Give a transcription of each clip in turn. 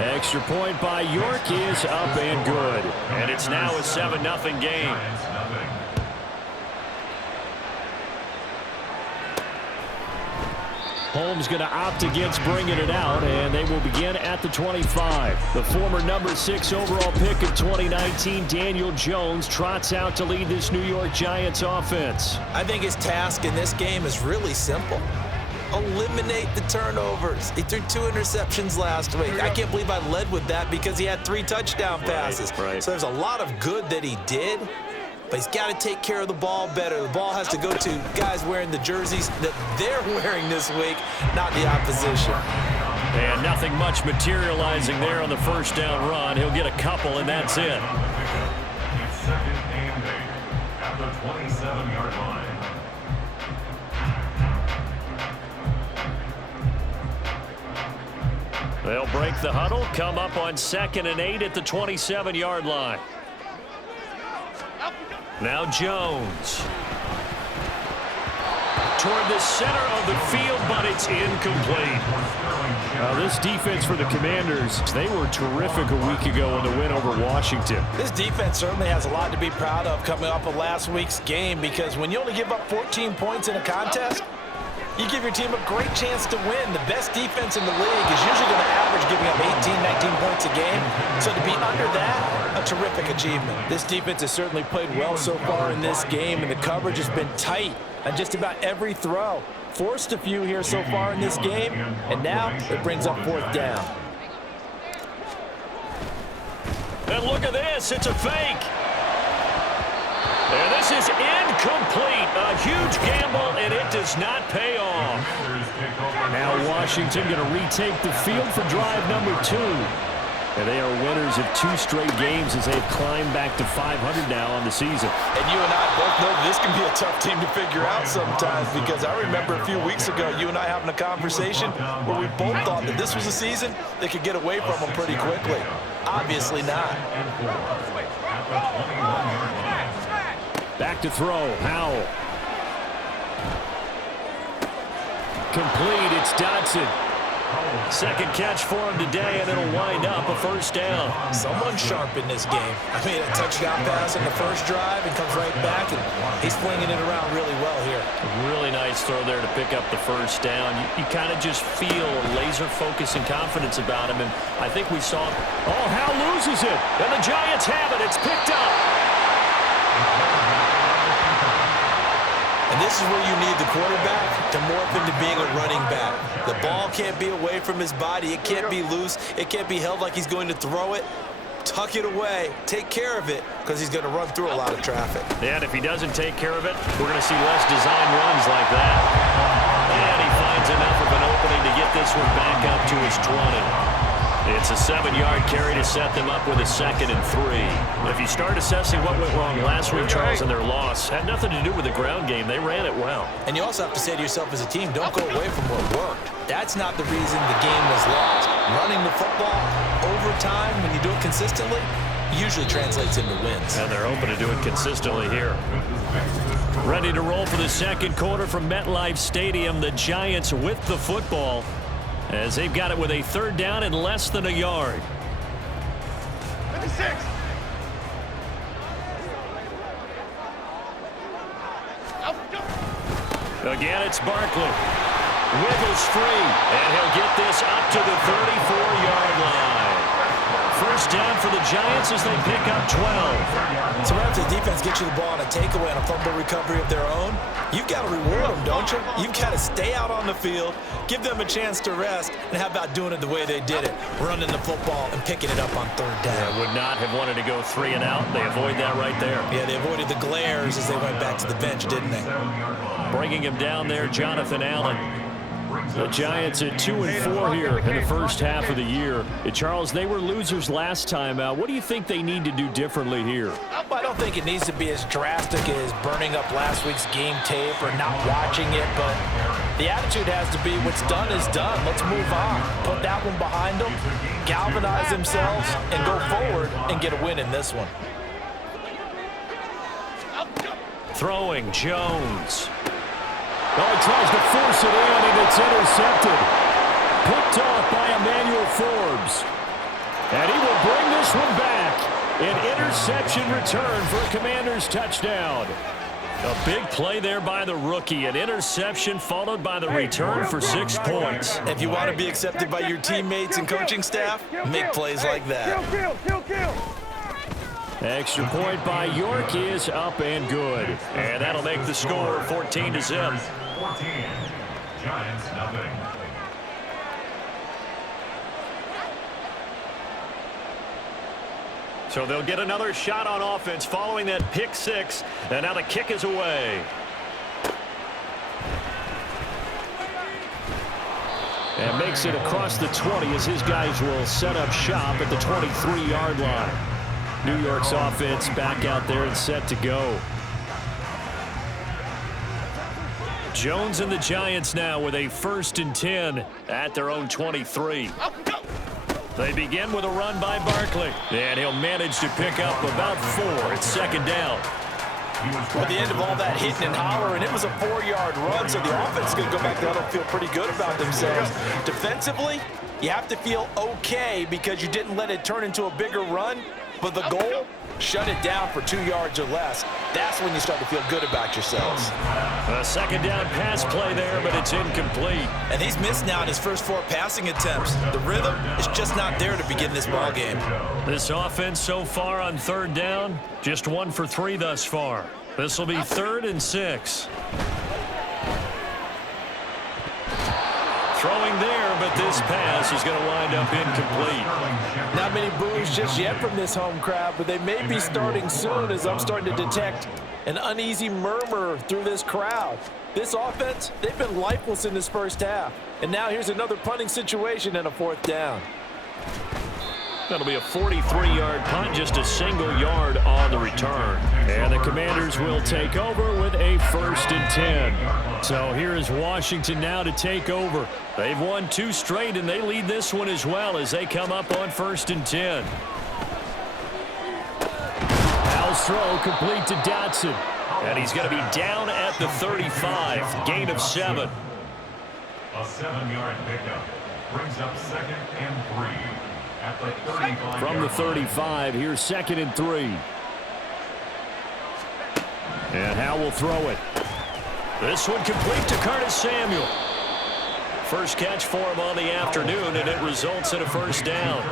Extra point by York is up and good. And it's now a 7-0 game. Holmes going to opt against bringing it out, and they will begin at the 25. The former number 6 overall pick of 2019, Daniel Jones, trots out to lead this New York Giants offense. I think his task in this game is really simple. Eliminate the turnovers. He threw 2 interceptions last week. I can't believe I led with that because he had 3 touchdown passes. Right. So there's a lot of good that he did, but he's got to take care of the ball better. The ball has to go to guys wearing the jerseys that they're wearing this week, not the opposition. And nothing much materializing there on the first down run. He'll get a couple, and that's it. Second and 8 at the 27-yard line. They'll break the huddle, come up on 2nd and 8 at the 27-yard line. Now Jones. Toward the center of the field, but it's incomplete. This defense for the Commanders, they were terrific a week ago in the win over Washington. This defense certainly has a lot to be proud of coming off of last week's game, because when you only give up 14 points in a contest, you give your team a great chance to win. The best defense in the league is usually going to average giving up 18, 19 points a game. So to be under that, a terrific achievement. This defense has certainly played well so far in this game, and the coverage has been tight on just about every throw. Forced a few here so far in this game, and now it brings up 4th down. And look at this, it's a fake. And this is incomplete. A huge gamble, and it does not pay off. Now Washington going to retake the field for drive number 2. And they are winners of 2 straight games as they've climbed back to 500 now on the season. And you and I both know this can be a tough team to figure out sometimes, because I remember a few weeks ago you and I having a conversation where we both thought that this was a season they could get away from them pretty quickly. Obviously not. Back to throw. Howell. Complete. It's Dodson. Second catch for him today, and it'll wind up a first down. Someone sharp in this game. I mean, a touchdown pass in the first drive and comes right back, and he's flinging it around really well here. Really nice throw there to pick up the first down. You kind of just feel laser focus and confidence about him, and I think we saw. Oh, Howell loses it, and the Giants have it. It's picked up. And this is where you need the quarterback to morph into being a running back. The ball can't be away from his body. It can't be loose. It can't be held like he's going to throw it. Tuck it away. Take care of it, because he's going to run through a lot of traffic. Yeah, and if he doesn't take care of it, we're going to see less design runs like that. And he finds enough of an opening to get this one back up to his 20. It's a 7-yard carry to set them up with a 2nd and 3. If you start assessing what went wrong last week, Charles, and their loss, had nothing to do with the ground game. They ran it well. And you also have to say to yourself as a team, don't go away from what worked. That's not the reason the game was lost. Running the football over time, when you do it consistently, usually translates into wins. And they're open to do it consistently here. Ready to roll for the second quarter from MetLife Stadium. The Giants with the football, as they've got it with a 3rd down and less than a yard. 56. Again, it's Barkley. Wiggles free, and he'll get this up to the 34-yard line. First down for the Giants as they pick up 12. So after the defense gets you the ball on a takeaway and a fumble recovery of their own, you've got to reward them, don't you? You've got to stay out on the field, give them a chance to rest, and how about doing it the way they did it, running the football and picking it up on 3rd down. They would not have wanted to go 3 and out. They avoid that right there. Yeah, they avoided the glares as they went back to the bench, didn't they? Bringing him down there, Jonathan Allen. The Giants at 2-4 here in the first half of the year. Charles, they were losers last time out. What do you think they need to do differently here? I don't think it needs to be as drastic as burning up last week's game tape or not watching it, but the attitude has to be what's done is done. Let's move on. Put that one behind them, galvanize themselves, and go forward and get a win in this one. Throwing, Jones. Oh, he tries to force it in, and it's intercepted. Picked off by Emmanuel Forbes. And he will bring this one back. An interception return for a Commanders touchdown. A big play there by the rookie. An interception followed by the return for 6 points. If you want to be accepted by your teammates and coaching staff, make plays like that. Extra point by York is up and good. And that'll make the score 14-0. 14. Giants nothing. So they'll get another shot on offense following that pick six. And now the kick is away. And makes it across the 20 as his guys will set up shop at the 23-yard line. New York's offense back out there and set to go. Jones and the Giants now with a 1st and 10 at their own 23. They begin with a run by Barkley. And he'll manage to pick up about 4. It's 2nd down. At the end of all that hitting and hollering, it was a 4-yard run, so the offense is going to go back there and feel pretty good about themselves. Defensively, you have to feel okay because you didn't let it turn into a bigger run, but the goal, shut it down for 2 yards or less. That's when you start to feel good about yourselves. A 2nd down pass play there, but it's incomplete. And he's missed now in his first 4 passing attempts. The rhythm is just not there to begin this ball game. This offense so far on 3rd down, just 1 for 3 thus far. This will be 3rd and 6. Throwing there, but this pass is going to wind up incomplete. Not many boos just yet from this home crowd, but they may be starting soon as I'm starting to detect an uneasy murmur through this crowd. This offense, they've been lifeless in this first half. And now here's another punting situation and a 4th down. That'll be a 43-yard punt, just a single yard on the return. And the Commanders will take over with a 1st and 10. So here is Washington now to take over. They've won 2 straight, and they lead this one as well as they come up on 1st and 10. Al's throw complete to Dotson. And he's going to be down at the 35. Gain of 7. A 7-yard pickup brings up 2nd and 3. At the 35 From the 35, here's 2nd and 3. And Howell will throw it. This one complete to Curtis Samuel. First catch for him on the afternoon, and it results in a 1st down.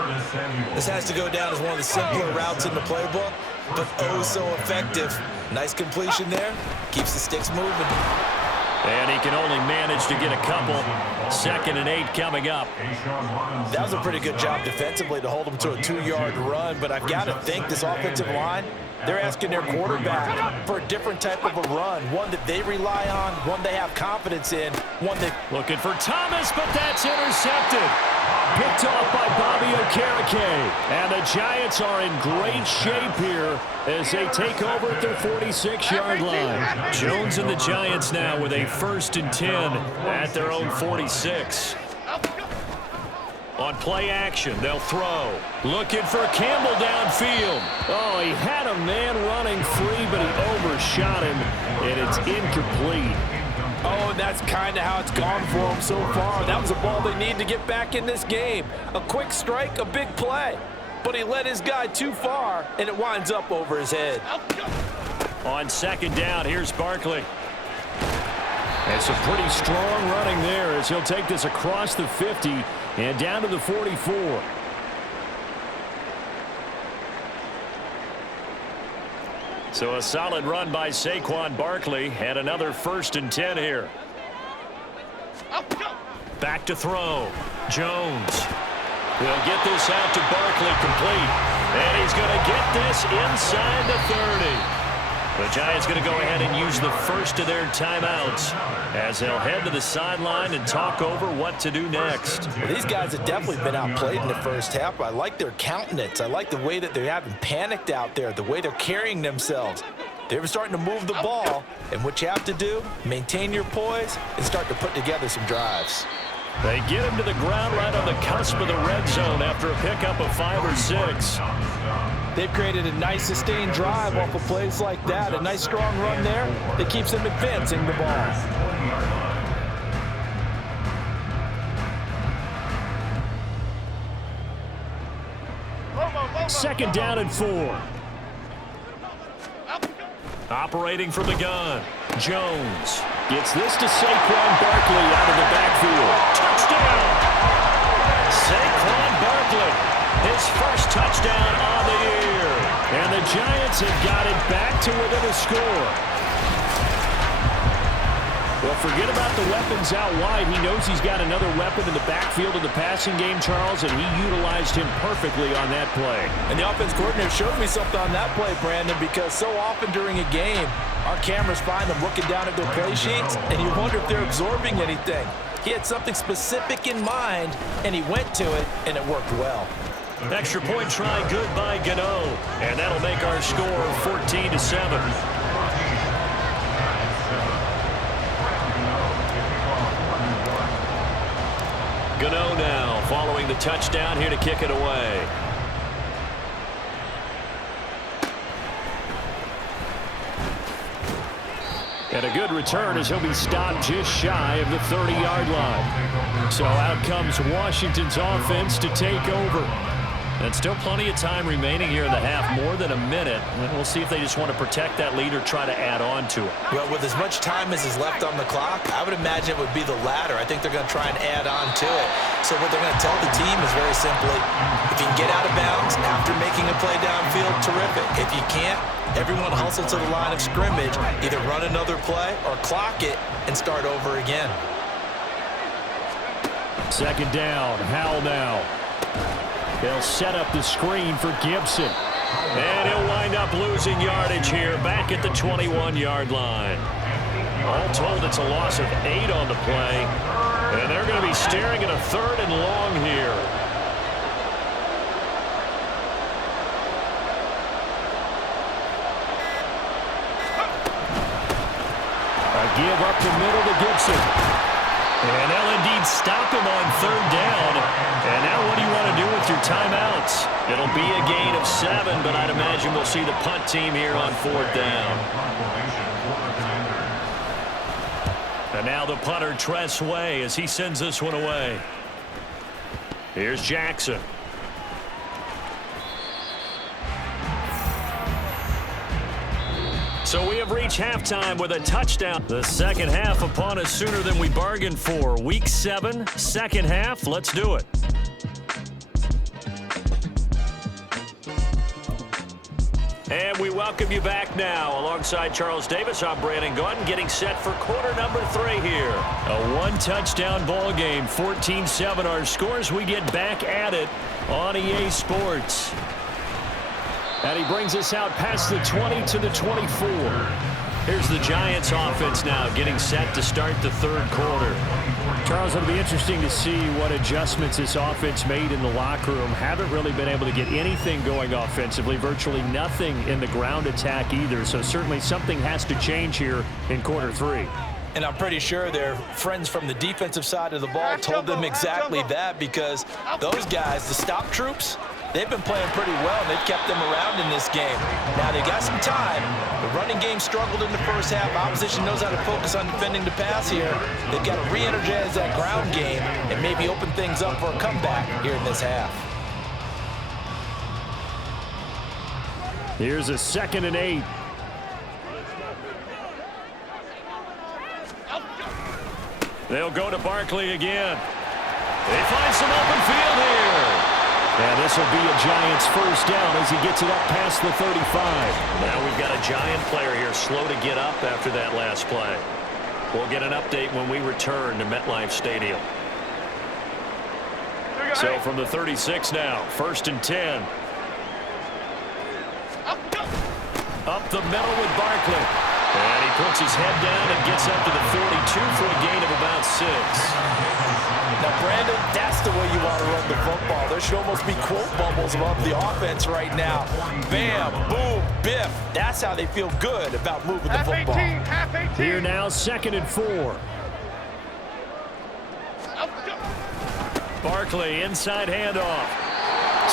This has to go down as one of the simpler routes in the playbook, but oh so effective. Nice completion there. Keeps the sticks moving. And he can only manage to get a couple. 2nd and 8 coming up. That was a pretty good job defensively to hold them to a 2-yard run, but I've got to think this offensive line, they're asking their quarterback for a different type of a run, one that they rely on, one they have confidence in, one that... Looking for Thomas, but that's intercepted. Picked off by Bobby Okereke. And the Giants are in great shape here as they take over at their 46-yard line. Jones and the Giants now with a 1st and 10 at their own 46. On play action, they'll throw. Looking for Campbell downfield. Oh, he had a man running free, but he overshot him, and it's incomplete. Oh, and that's kind of how it's gone for them so far. That was a ball they need to get back in this game. A quick strike, a big play. But he led his guy too far, and it winds up over his head. On 2nd down, here's Barkley. And some pretty strong running there as he'll take this across the 50 and down to the 44. So a solid run by Saquon Barkley and another 1st and 10 here. Back to throw. Jones. He'll get this out to Barkley complete. And he's going to get this inside the 30. The Giants going to go ahead and use the first of their timeouts as they'll head to the sideline and talk over what to do next. Well, these guys have definitely been outplayed in the first half. I like their countenance. I like the way that they haven't panicked out there, the way they're carrying themselves. They're starting to move the ball, and what you have to do, maintain your poise and start to put together some drives. They get him to the ground right on the cusp of the red zone after a pickup of 5 or 6. They've created a nice sustained drive off of plays like that. A nice strong run there that keeps them advancing the ball. Second down and 4. Operating from the gun. Jones gets this to Saquon Barkley out of the backfield. Touchdown! Saquon Barkley, his first touchdown on the year. And the Giants have got it back to within a score. Well, forget about the weapons out wide. He knows he's got another weapon in the backfield of the passing game, Charles, and he utilized him perfectly on that play. And the offense coordinator showed me something on that play, Brandon, because so often during a game, our cameras find them looking down at their play sheets, and you wonder if they're absorbing anything. He had something specific in mind, and he went to it, and it worked well. Extra point try good by Gano, and that'll make our score 14-7. Gano now following the touchdown here to kick it away. And a good return as he'll be stopped just shy of the 30-yard line. So out comes Washington's offense to take over. And still plenty of time remaining here in the half, more than a minute. And we'll see if they just want to protect that lead or try to add on to it. Well, with as much time as is left on the clock, I would imagine it would be the latter. I think they're going to try and add on to it. So what they're going to tell the team is very simply, if you can get out of bounds after making a play downfield, terrific. If you can't, everyone hustle to the line of scrimmage, either run another play or clock it and start over again. Second down, Howell now. They'll set up the screen for Gibson. And he'll wind up losing yardage here back at the 21-yard line. All told, it's a loss of 8 on the play. And they're going to be staring at a 3rd and long here. A give up the middle to Gibson. And they'll indeed stop him on 3rd down. And now what do you want to do with your timeouts? It'll be a gain of 7, but I'd imagine we'll see the punt team here on 4th down. And now the punter, Tress Way, as he sends this one away. Here's Jackson. So we have reached halftime with a touchdown. The second half upon us sooner than we bargained for. Week 7, second half. Let's do it. And we welcome you back now. Alongside Charles Davis, I'm Brandon Gaudin, getting set for quarter number 3 here. A one-touchdown ball game, 14-7 our scores. We get back at it on EA Sports. And he brings us out past the 20 to the 24. Here's the Giants offense now getting set to start the 3rd quarter. Charles, it'll be interesting to see what adjustments this offense made in the locker room. Haven't really been able to get anything going offensively, virtually nothing in the ground attack either. So certainly something has to change here in quarter 3. And I'm pretty sure their friends from the defensive side of the ball told them exactly that, because those guys, the stop troops, they've been playing pretty well, and they've kept them around in this game. Now, they got some time. The running game struggled in the first half. Opposition knows how to focus on defending the pass here. They've got to re-energize that ground game and maybe open things up for a comeback here in this half. Here's a 2nd and 8. They'll go to Barkley again. They find some open field here. And this will be a Giants first down as he gets it up past the 35. Now we've got a Giant player here slow to get up after that last play. We'll get an update when we return to MetLife Stadium. So from the 36 now, 1st and 10. Up the middle with Barkley. And he puts his head down and gets up to the 42 for a gain of about 6. Now, Brandon, that's the way you want to run the football. There should almost be quote bubbles above the offense right now. Bam, boom, biff. That's how they feel good about moving the football. Half 18. Here now, 2nd and 4. Barkley, inside handoff.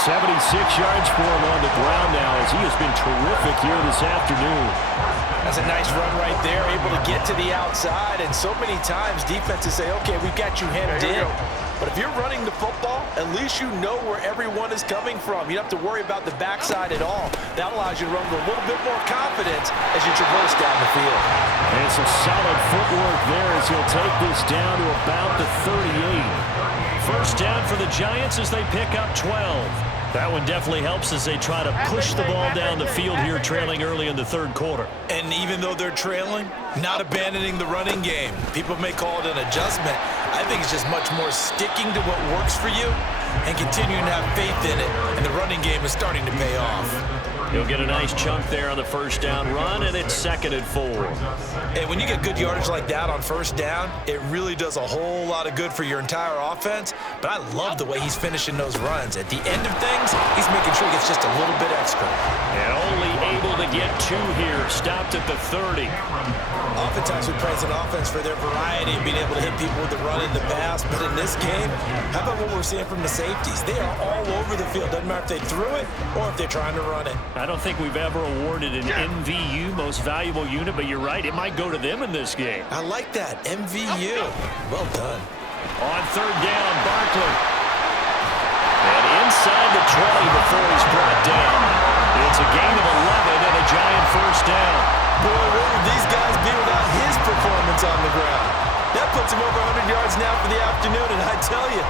76 yards for him on the ground now, as he has been terrific here this afternoon. That's a nice run right there, able to get to the outside. And so many times defenses say, okay, we've got you hemmed in. But if you're running the football, at least you know where everyone is coming from. You don't have to worry about the backside at all. That allows you to run with a little bit more confidence as you traverse down the field. And some solid footwork there as he'll take this down to about the 38. First down for the Giants as they pick up 12. That one definitely helps as they try to push the ball down the field here, trailing early in the third quarter. And even though they're trailing, not abandoning the running game. People may call it an adjustment. I think it's just much more sticking to what works for you and continuing to have faith in it. And the running game is starting to pay off. He'll get a nice chunk there on the first down run, and it's 2nd and 4. And when you get good yardage like that on first down, it really does a whole lot of good for your entire offense. But I love the way he's finishing those runs. At the end of things, he's making sure he gets just a little bit extra. And only able to get 2 here, stopped at the 30. Oftentimes we praise an offense for their variety and being able to hit people with the run in the pass. But in this game, how about what we're seeing from the safeties? They are all over the field. Doesn't matter if they threw it or if they're trying to run it. I don't think we've ever awarded an MVU, most valuable unit, but you're right, it might go to them in this game. I like that, MVU. Well done. On third down, Barkley. And inside the 20 before he's brought down. It's a gain of 11 and a Giant first down. Boy, where would these guys be without his performance on the ground? That puts him over 100 yards now for the afternoon, and I tell you,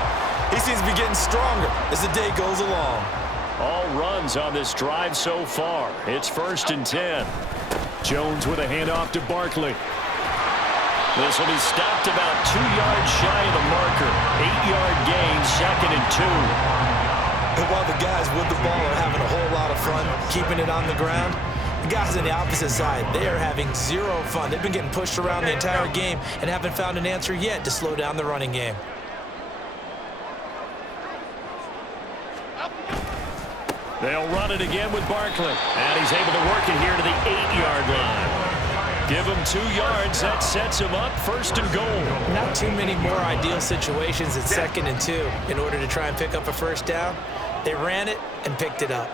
he seems to be getting stronger as the day goes along. All runs on this drive so far. It's 1st and 10. Jones with a handoff to Barkley. This will be stopped about 2 yards shy of the marker. 8-yard gain, 2nd and 2. And while the guys with the ball are having a whole lot of fun keeping it on the ground, the guys on the opposite side, they are having zero fun. They've been getting pushed around the entire game and haven't found an answer yet to slow down the running game. They'll run it again with Barkley. And he's able to work it here to the 8-yard line. Give him 2 yards. That sets him up 1st and goal. Not too many more ideal situations at 2nd and 2 in order to try and pick up a first down. They ran it and picked it up.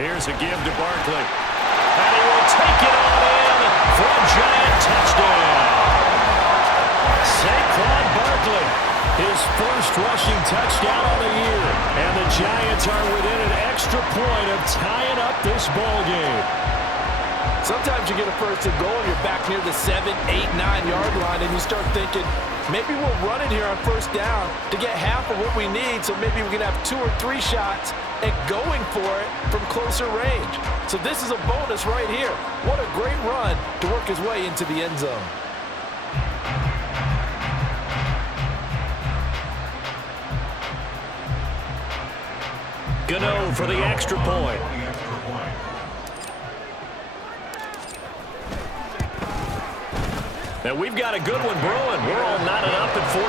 Here's a give to Barkley. And he will take it on in for a Giant touchdown. Saquon Barkley, his first rushing touchdown on the year. And the Giants are within an extra point of tying up this ball game. Sometimes you get a 1st and goal and you're back near the 7, 8, 9-yard line and you start thinking, maybe we'll run it here on first down to get half of what we need, so maybe we can have 2 or 3 shots at going for it from closer range. So this is a bonus right here. What a great run to work his way into the end zone. Gano for the extra point. And we've got a good one brewing. We're all knotted up at 14.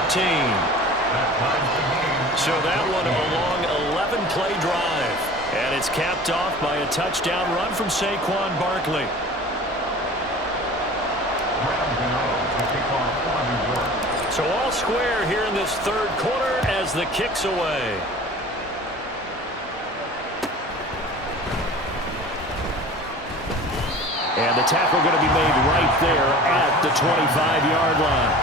So that one a long 11-play drive. And it's capped off by a touchdown run from Saquon Barkley. So all square here in this third quarter as the kick's away. And the tackle going to be made right there at the 25-yard line.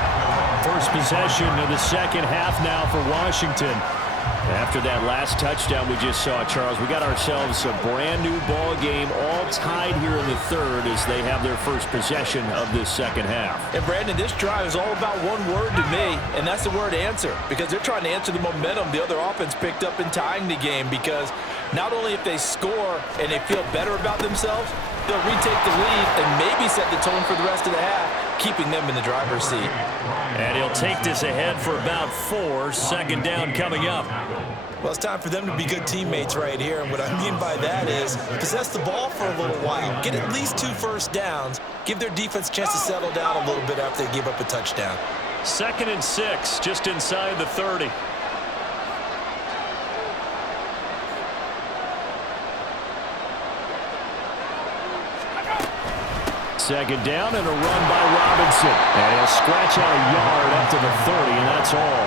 First possession of the second half now for Washington. After that last touchdown we just saw, Charles, we got ourselves a brand new ball game, all tied here in the third as they have their first possession of this second half. And Brandon, this drive is all about one word to me, and that's the word answer, because they're trying to answer the momentum the other offense picked up in tying the game, because not only if they score and they feel better about themselves, they'll retake the lead and maybe set the tone for the rest of the half, keeping them in the driver's seat. And he'll take this ahead for about 4. Second down coming up. Well, it's time for them to be good teammates right here, and what I mean by that is possess the ball for a little while, get at least 2 first downs, give their defense a chance to settle down a little bit after they give up a touchdown. 2nd and 6, just inside the 30. Second down and a run by Robinson. And he'll scratch out a yard up to the 30, and that's all.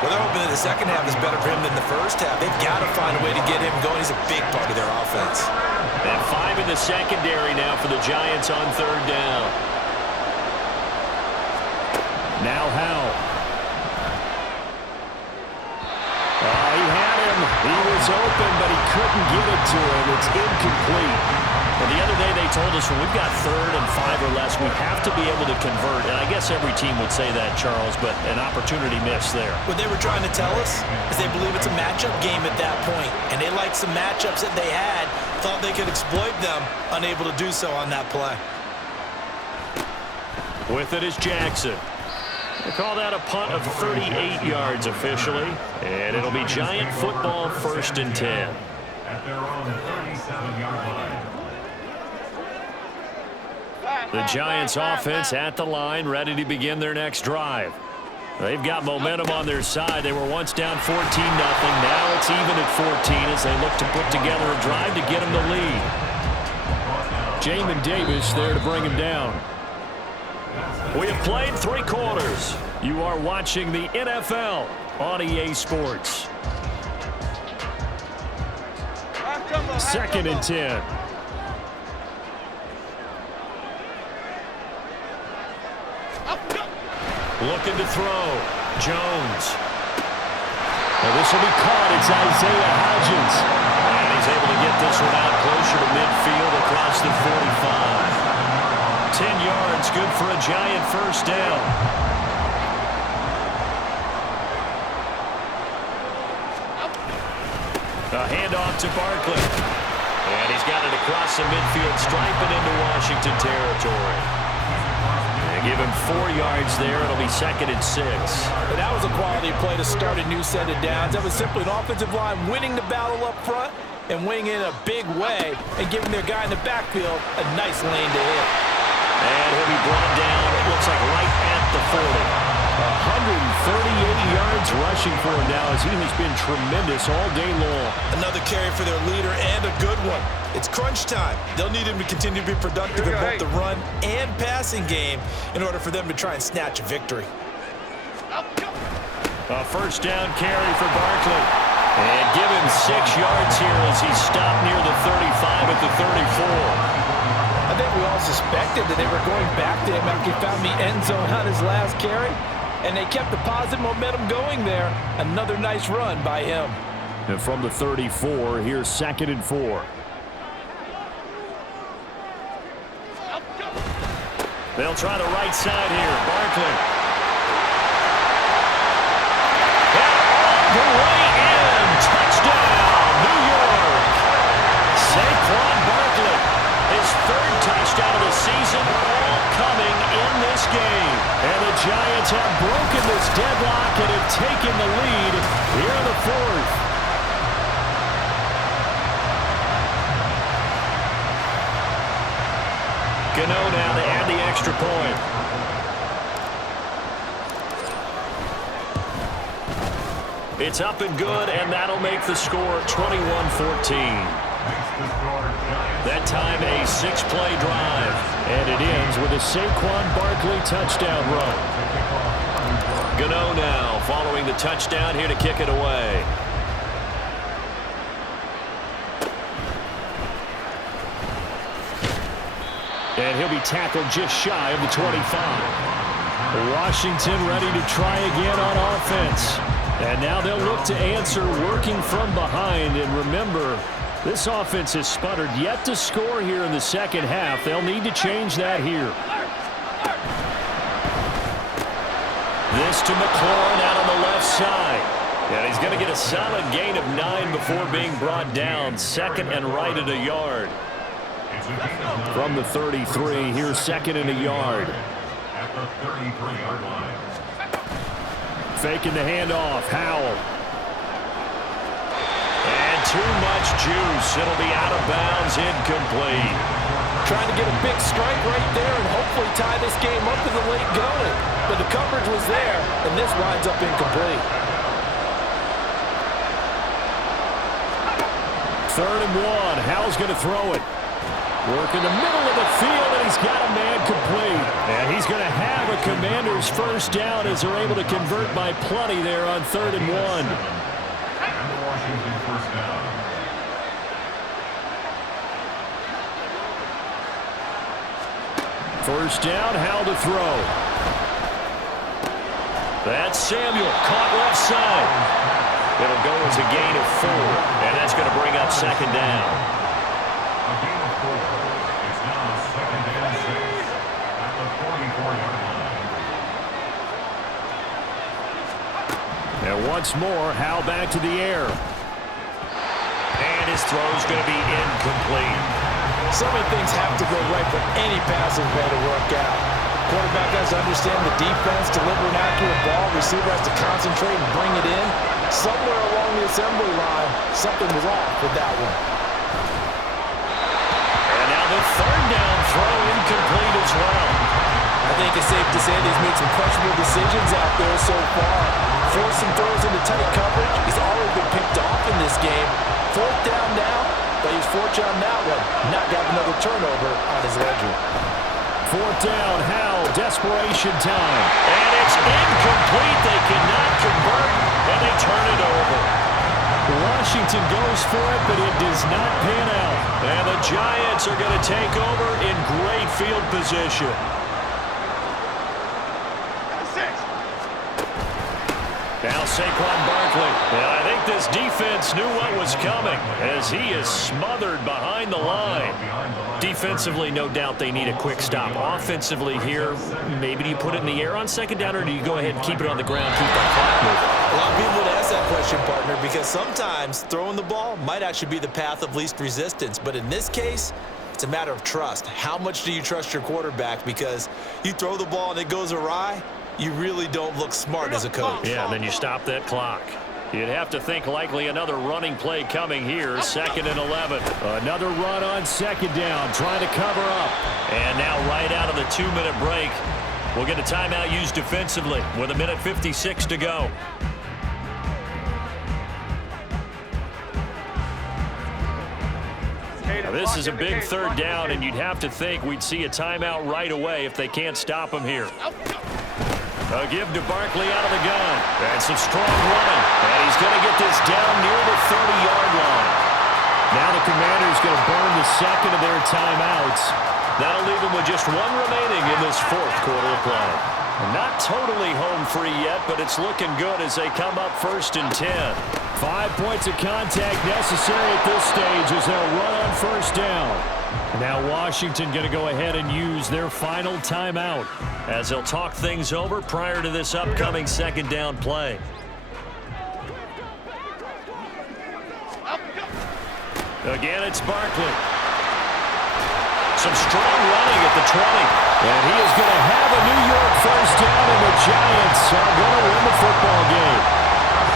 Well, they're hoping that the second half is better for him than the first half. They've got to find a way to get him going. He's a big part of their offense. And 5 in the secondary now for the Giants on third down. Now Howell. Oh, he had him. He was open, but he couldn't get it to him. It's incomplete. Well, the other day they told us when we've got 3rd and 5 or less, we have to be able to convert. And I guess every team would say that, Charles, but an opportunity missed there. What they were trying to tell us is they believe it's a matchup game at that point, and they liked some matchups that they had, thought they could exploit them, unable to do so on that play. With it is Jackson. They call that a punt of 38 yards officially, and it'll be Giant football 1st and 10. At their own 37-yard line. The Giants offense at the line, ready to begin their next drive. They've got momentum on their side. They were once down 14-0. Now it's even at 14 as they look to put together a drive to get them the lead. Jamin Davis there to bring him down. We have played 3 quarters. You are watching the NFL on EA Sports. 2nd and 10. Looking to throw. Jones. Well, this will be caught. It's Isaiah Hodgins. And he's able to get this one out closer to midfield across the 45. 10 yards, good for a Giant 1st down. A handoff to Barkley. And he's got it across the midfield stripe and into Washington territory. Give him 4 yards there. It'll be 2nd and 6. But that was a quality play to start a new set of downs. That was simply an offensive line winning the battle up front and winning in a big way and giving their guy in the backfield a nice lane to hit. And he'll be brought down, it looks like right at the 40. 138 yards rushing for him now as he has been tremendous all day long. Another carry for their leader and a good one. It's crunch time. They'll need him to continue to be productive in both the run and passing game in order for them to try and snatch a victory. A 1st down carry for Barkley. And give him 6 yards here as he's stopped near the 35 at the 34. I think we all suspected that they were going back to him after he found the end zone on his last carry. And they kept the positive momentum going there. Another nice run by him. And from the 34, here's 2nd and 4. They'll try the right side here. Barkley. The way in. Touchdown, New York. Saquon Barkley. His 3rd touchdown of the season, all coming in this game. And the Giants have broken this deadlock and have taken the lead here in the 4th. Gano now to add the extra point. It's up and good, and that'll make the score 21-14. That time a 6-play drive, and it ends with a Saquon Barkley touchdown run. Gano now following the touchdown here to kick it away. And he'll be tackled just shy of the 25. Washington ready to try again on offense. And now they'll look to answer working from behind. And remember, this offense has sputtered yet to score here in the 2nd half. They'll need to change that here. This to McLaurin out on the left side. And he's going to get a solid gain of 9 before being brought down. 2nd and right at a yard. From the 33, here's 2nd and a yard. At the 33-yard line. Faking the handoff, Howell. And too much juice. It'll be out of bounds, incomplete. Trying to get a big strike right there and hopefully tie this game up in the late going. But the coverage was there, and this winds up incomplete. 3rd and 1. Howell's going to throw it. Working the middle of the field, and he's got a man complete. And he's going to have a Commanders first down as they're able to convert by plenty there on 3rd and 1. And the Washington first down. First down, Howell to throw. That's Samuel, caught left side. It'll go as a gain of 4, and that's going to bring up 2nd down. A gain of 4. It's now 2nd and 6 at the 44-yard line. And once more, Howell back to the air. And his throw's going to be incomplete. So many things have to go right for any passing play to work out. Quarterback has to understand the defense, deliver an accurate ball. Receiver has to concentrate and bring it in. Somewhere along the assembly line, something was off with that one. And now the 3rd down throw incomplete as well. I think it's safe to say that he's made some questionable decisions out there so far. Forced some throws into tight coverage. He's already been picked off in this game. 4th down now, but he's fortunate on that one. Not got another turnover on his ledger. 4th down, Howell, desperation time. And it's incomplete. They cannot convert, and they turn it over. Washington goes for it, but it does not pan out. And the Giants are going to take over in great field position. Now Saquon Barkley. And I think this defense knew what was coming as he is smothered behind the line. Defensively, no doubt they need a quick stop. Offensively here, maybe do you put it in the air on 2nd down, or do you go ahead and keep it on the ground, keep that clock moving? A lot of people would ask that question, partner, because sometimes throwing the ball might actually be the path of least resistance. But in this case, it's a matter of trust. How much do you trust your quarterback? Because you throw the ball and it goes awry, you really don't look smart as a coach. Yeah, and then you stop that clock. You'd have to think likely another running play coming here. 2nd and 11. Another run on 2nd down, trying to cover up. And now right out of the 2-minute break, we'll get a timeout used defensively with 1:56 to go. Now, this is a big 3rd down, and you'd have to think we'd see a timeout right away if they can't stop him here. A give to Barkley out of the gun. And some strong running. And he's going to get this down near the 30-yard line. Now the Commanders going to burn the 2nd of their timeouts. That'll leave them with just 1 remaining in this 4th quarter of play. Not totally home free yet, but it's looking good as they come up 1st and 10. 5 points of contact necessary at this stage as they'll run on 1st down. Now Washington going to go ahead and use their final timeout as they'll talk things over prior to this upcoming 2nd down play. Again, it's Barkley. Some strong running at the 20. And he is going to have a New York first down, and the Giants are going to win the football game.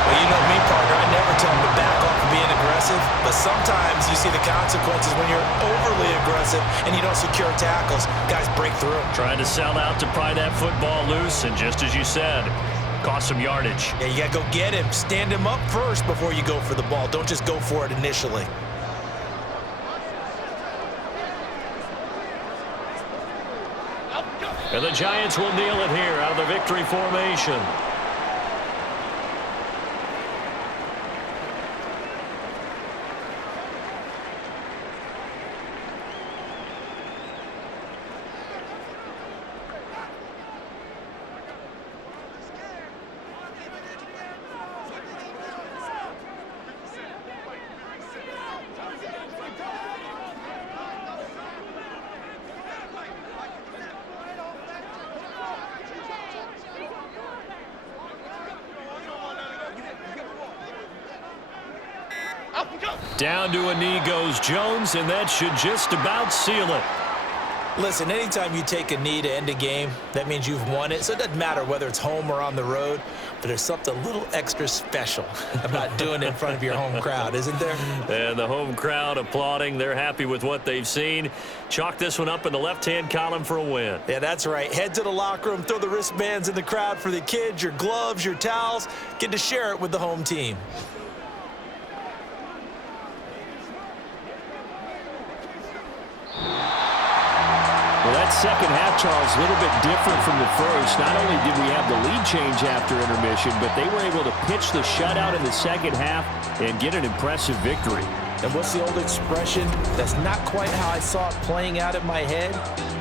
Well, you know me, partner. I never tell them to back off from being aggressive, but sometimes you see the consequences when you're overly aggressive and you don't secure tackles. Guys break through. Trying to sell out to pry that football loose, and just as you said, cost some yardage. Yeah, you got to go get him. Stand him up first before you go for the ball. Don't just go for it initially. And the Giants will kneel it here out of the victory formation. Down to a knee goes Jones, and that should just about seal it. Listen, anytime you take a knee to end a game, that means you've won it. So it doesn't matter whether it's home or on the road, but there's something a little extra special about doing it in front of your home crowd, isn't there? And the home crowd applauding. They're happy with what they've seen. Chalk this one up in the left-hand column for a win. Yeah, that's right. Head to the locker room, throw the wristbands in the crowd for the kids, your gloves, your towels. Get to share it with the home team. second half, Charles, a little bit different from the first. Not only did we have the lead change after intermission, but they were able to pitch the shutout in the second half and get an impressive victory. And what's the old expression? That's not quite how I saw it playing out in my head.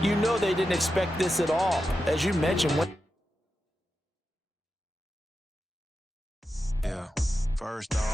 You know they didn't expect this at all. As you mentioned, Yeah, first off.